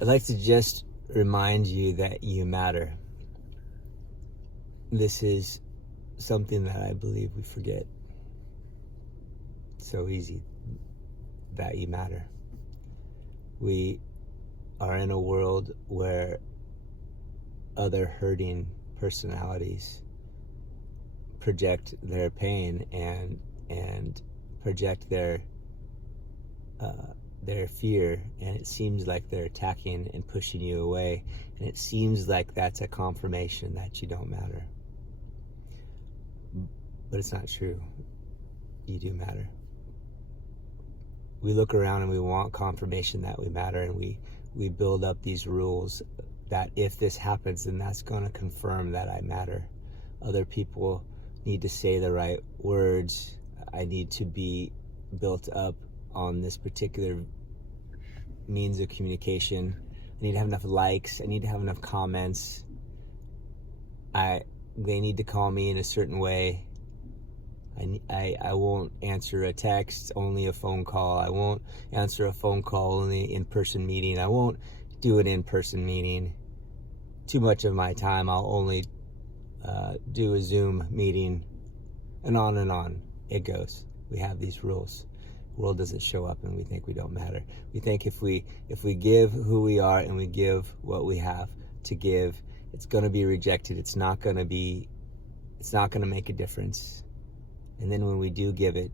I'd like to just remind you that you matter. This is something that I believe we forget so easy, that you matter. We are in a world where other hurting personalities project their pain and project their fear, and it seems like they're attacking and pushing you away, and it seems like that's a confirmation that you don't matter. But it's not true. You do matter. We look around and we want confirmation that we matter, and we build up these rules that if this happens, then that's going to confirm that I matter. Other people need to say the right words. I need to be built up on this particular means of communication. I need to have enough likes. I need to have enough comments. They need to call me in a certain way. I won't answer a text, only a phone call. I won't answer a phone call, only in-person meeting. I won't do an in-person meeting. Too much of my time, I'll only do a Zoom meeting, and on it goes. We have these rules. The world doesn't show up and we think we don't matter. We think if we give who we are and we give what we have to give, it's going to be rejected. It's not going to make a difference. And then when we do give it,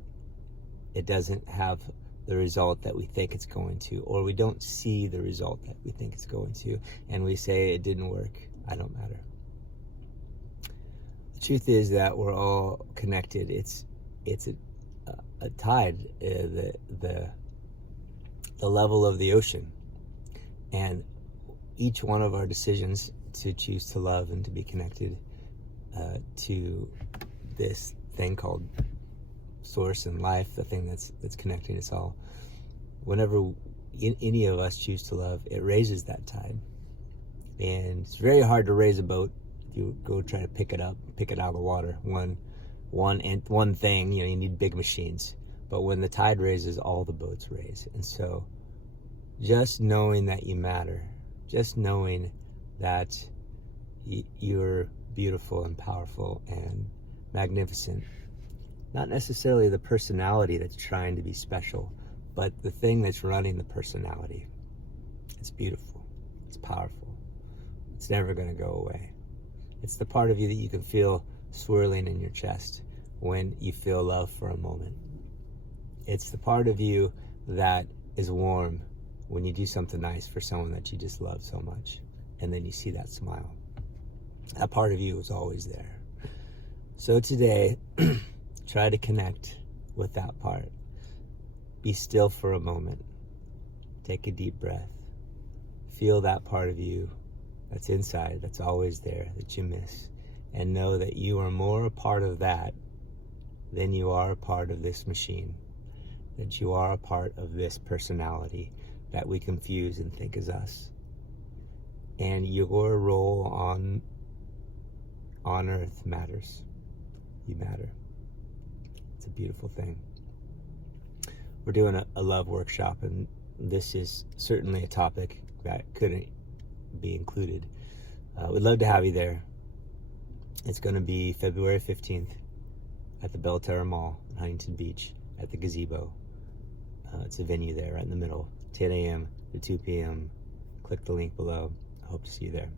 it doesn't have the result that we think it's going to, or we don't see the result that we think it's going to, and we say it didn't work. I don't matter. The truth is that we're all connected. It's a tide, the level of the ocean, and each one of our decisions to choose to love and to be connected to this thing called source and life, the thing that's connecting us all. Whenever any of us choose to love, it raises that tide. And it's very hard to raise a boat if you go try to pick it out of the water. One thing, you need big machines. But when the tide raises, all the boats raise. And so just knowing that you matter, just knowing that you're beautiful and powerful and magnificent, not necessarily the personality that's trying to be special, but the thing that's running the personality. It's beautiful. It's powerful. It's never going to go away. It's the part of you that you can feel swirling in your chest when you feel love for a moment. It's the part of you that is warm when you do something nice for someone that you just love so much, and then you see that smile. That part of you is always there. So today, try to connect with that part. Be still for a moment. Take a deep breath. Feel that part of you that's inside, that's always there, that you miss. And know that you are more a part of that than you are a part of this machine. That you are a part of this personality that we confuse and think is us. And your role on earth matters. You matter. It's a beautiful thing. We're doing a love workshop, and this is certainly a topic that couldn't be included. We'd love to have you there. It's going to be February 15th at the Bella Terra Mall in Huntington Beach at the gazebo. It's a venue there right in the middle, 10 a.m. to 2 p.m. Click the link below. I hope to see you there.